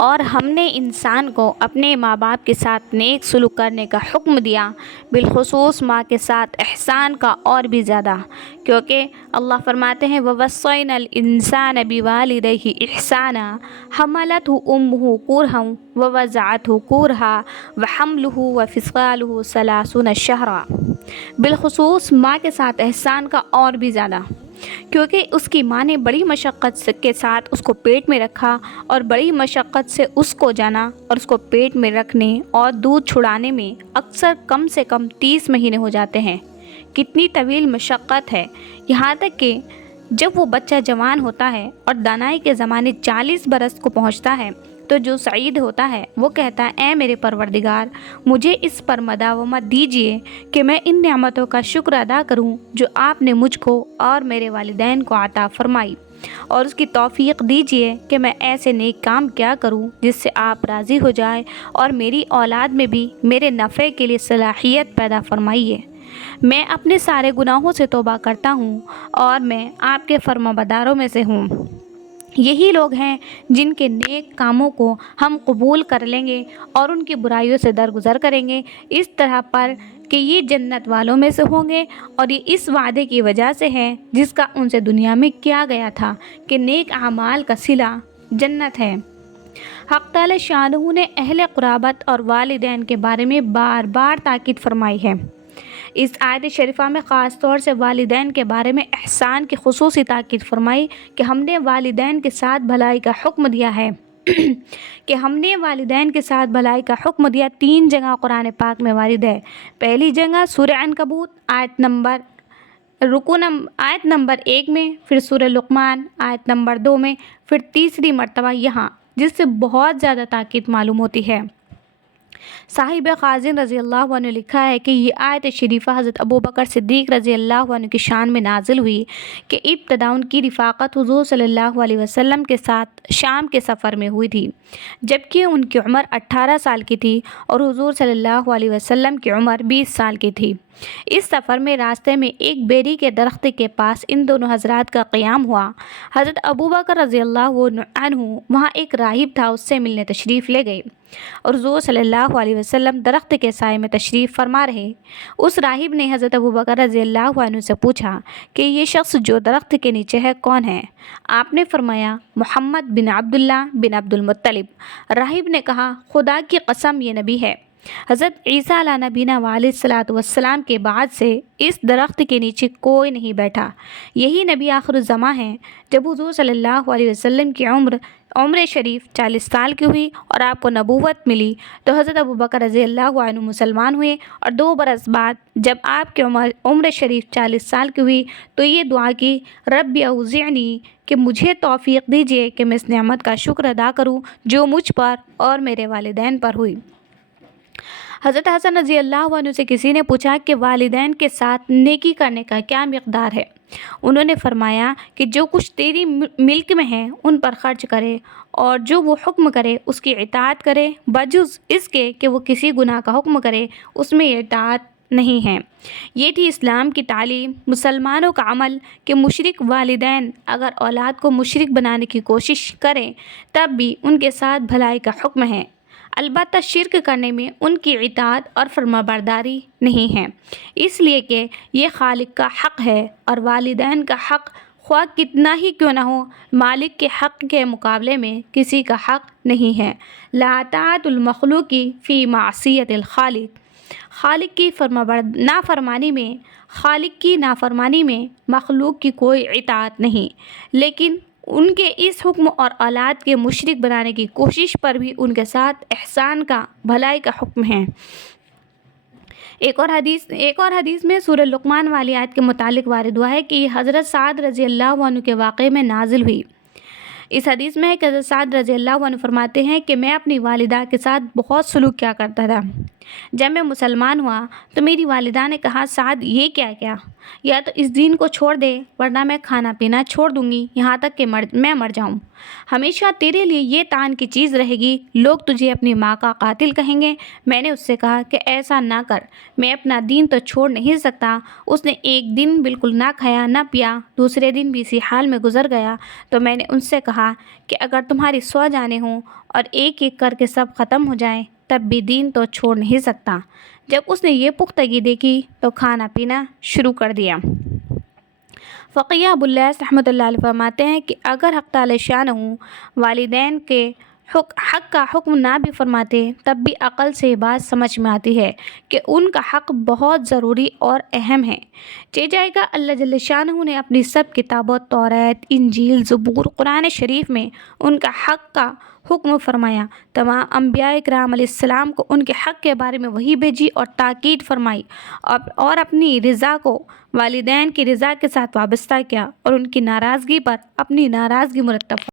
اور ہم نے انسان کو اپنے ماں باپ کے ساتھ نیک سلوک کرنے کا حکم دیا، بالخصوص ماں کے ساتھ احسان کا اور بھی زیادہ، کیونکہ اللہ فرماتے ہیں وَوَصَّيْنَا الْإِنسَانَ بِوَالِدَيْهِ إِحْسَانًا حَمَلَتْهُ أُمُّهُ كُرْهًا وَوَضَعَتْهُ كُرْهًا وَحَمْلُهُ وَفِصَالُهُ 30 شهرًا۔ بالخصوص ماں کے ساتھ احسان کا اور بھی زیادہ، کیونکہ اس کی ماں نے بڑی مشقت کے ساتھ اس کو پیٹ میں رکھا اور بڑی مشقت سے اس کو جانا، اور اس کو پیٹ میں رکھنے اور دودھ چھڑانے میں اکثر کم سے کم 30 مہینے ہو جاتے ہیں۔ کتنی طویل مشقت ہے، یہاں تک کہ جب وہ بچہ جوان ہوتا ہے اور دانائی کے زمانے 40 برس کو پہنچتا ہے تو جو سعید ہوتا ہے وہ کہتا ہے اے میرے پروردگار، مجھے اس پر مداومت دیجیے کہ میں ان نعمتوں کا شکر ادا کروں جو آپ نے مجھ کو اور میرے والدین کو عطا فرمائی، اور اس کی توفیق دیجیے کہ میں ایسے نیک کام کیا کروں جس سے آپ راضی ہو جائیں، اور میری اولاد میں بھی میرے نفع کے لیے صلاحیت پیدا فرمائیے۔ میں اپنے سارے گناہوں سے توبہ کرتا ہوں اور میں آپ کے فرمانبرداروں میں سے ہوں۔ یہی لوگ ہیں جن کے نیک کاموں کو ہم قبول کر لیں گے اور ان کی برائیوں سے درگزر کریں گے، اس طرح پر کہ یہ جنت والوں میں سے ہوں گے، اور یہ اس وعدے کی وجہ سے ہے جس کا ان سے دنیا میں کیا گیا تھا کہ نیک اعمال کا صلہ جنت ہے۔ حق تعالی شانہ نے اہل قرابت اور والدین کے بارے میں بار بار تاکید فرمائی ہے۔ اس آیت شریفہ میں خاص طور سے والدین کے بارے میں احسان کی خصوصی تاکید فرمائی کہ ہم نے والدین کے ساتھ بھلائی کا حکم دیا ہے کہ ہم نے والدین کے ساتھ بھلائی کا حکم دیا 3 جگہ قرآن پاک میں وارد ہے۔ پہلی جگہ سورہ عنکبوت آیت نمبر 1 میں، پھر سورہ لقمان آیت نمبر 2 میں، پھر تیسری مرتبہ یہاں، جس سے بہت زیادہ تاکید معلوم ہوتی ہے۔ صاحب خازن رضی اللہ عنہ نے لکھا ہے کہ یہ آیت شریفہ حضرت ابوبکر صدیق رضی اللہ عنہ کی شان میں نازل ہوئی کہ ابتدا ان کی رفاقت حضور صلی اللہ علیہ وسلم کے ساتھ شام کے سفر میں ہوئی تھی، جبکہ ان کی عمر 18 سال کی تھی اور حضور صلی اللہ علیہ وسلم کی عمر 20 سال کی تھی۔ اس سفر میں راستے میں ایک بیری کے درخت کے پاس ان دونوں حضرات کا قیام ہوا۔ حضرت ابوبکر رضی اللہ عنہ وہاں ایک راہب تھا، اس سے ملنے تشریف لے گئے، اور حضور صلی اللہ علیہ وسلم درخت کے سائے میں تشریف فرما رہے۔ اس راہب نے حضرت ابوبکر رضی اللہ عنہ سے پوچھا کہ یہ شخص جو درخت کے نیچے ہے کون ہے؟ آپ نے فرمایا محمد بن عبداللہ بن عبد المطلب۔ راہب نے کہا خدا کی قسم یہ نبی ہے۔ حضرت عیسیٰ علیہ نبینا علیہ الصلوۃ والسلام کے بعد سے اس درخت کے نیچے کوئی نہیں بیٹھا، یہی نبی آخر الزماں ہیں۔ جب حضور صلی اللہ علیہ وسلم کی عمر شریف 40 سال کی ہوئی اور آپ کو نبوت ملی تو حضرت ابوبکر رضی اللہ عنہ مسلمان ہوئے، اور 2 برس بعد جب آپ کی عمر شریف 40 سال کی ہوئی تو یہ دعا کی رب اوزعنی کہ مجھے توفیق دیجیے کہ میں اس نعمت کا شکر ادا کروں جو مجھ پر اور میرے والدین پر ہوئی۔ حضرت حسن رضی اللہ عنہ سے کسی نے پوچھا کہ والدین کے ساتھ نیکی کرنے کا کیا مقدار ہے؟ انہوں نے فرمایا کہ جو کچھ تیری ملک میں ہے ان پر خرچ کرے، اور جو وہ حکم کرے اس کی اطاعت کرے، بجز اس کے کہ وہ کسی گناہ کا حکم کرے اس میں اطاعت نہیں ہے۔ یہ تھی اسلام کی تعلیم، مسلمانوں کا عمل کہ مشرک والدین اگر اولاد کو مشرک بنانے کی کوشش کریں تب بھی ان کے ساتھ بھلائی کا حکم ہے، البتہ شرک کرنے میں ان کی اطاعت اور فرمانبرداری نہیں ہے، اس لیے کہ یہ خالق کا حق ہے، اور والدین کا حق خواہ کتنا ہی کیوں نہ ہو مالک کے حق کے مقابلے میں کسی کا حق نہیں ہے۔ لا طاعت المخلوق فی معصیت الخالق، خالق کی نافرمانی میں مخلوق کی کوئی اطاعت نہیں، لیکن ان کے اس حکم اور اولاد کے مشرک بنانے کی کوشش پر بھی ان کے ساتھ احسان کا، بھلائی کا حکم ہے۔ ایک اور حدیث میں سورہ لقمان والی آیت کے متعلق وارد ہوا ہے کہ یہ حضرت سعد رضی اللہ عنہ کے واقعے میں نازل ہوئی۔ اس حدیث میں ہے کہ حضرت سعد رضی اللہ عنہ فرماتے ہیں کہ میں اپنی والدہ کے ساتھ بہت سلوک کیا کرتا تھا، جب میں مسلمان ہوا تو میری والدہ نے کہا، سعد یہ کیا کیا، یا تو اس دین کو چھوڑ دے ورنہ میں کھانا پینا چھوڑ دوں گی یہاں تک کہ میں مر جاؤں، ہمیشہ تیرے لیے یہ تان کی چیز رہے گی، لوگ تجھے اپنی ماں کا قاتل کہیں گے۔ میں نے اس سے کہا کہ ایسا نہ کر، میں اپنا دین تو چھوڑ نہیں سکتا۔ اس نے ایک دن بالکل نہ کھایا نہ پیا، دوسرے دن بھی اسی حال میں گزر گیا تو میں نے ان سے کہا کہ اگر تمہاری 100 جانیں ہوں اور ایک ایک کر کے سب ختم ہو جائیں تب بھی دین تو چھوڑ نہیں سکتا۔ جب اس نے یہ پختگی دیکھی تو کھانا پینا شروع کر دیا۔ فقیہ ابو اللیث رحمۃ اللہ علیہ فرماتے ہیں کہ اگر حق تعالی شانہ والدین کے حق کا حکم نہ بھی فرماتے تب بھی عقل سے یہ بات سمجھ میں آتی ہے کہ ان کا حق بہت ضروری اور اہم ہے۔ جائے گا اللہ جل شانہ نے اپنی سب کتابوں توریت، انجیل، زبور، قرآن شریف میں ان کا حق کا حکم فرمایا۔ تمام انبیاء کرام علیہ السلام کو ان کے حق کے بارے میں وحی بھیجی اور تاکید فرمائی اور اپنی رضا کو والدین کی رضا کے ساتھ وابستہ کیا اور ان کی ناراضگی پر اپنی ناراضگی مرتب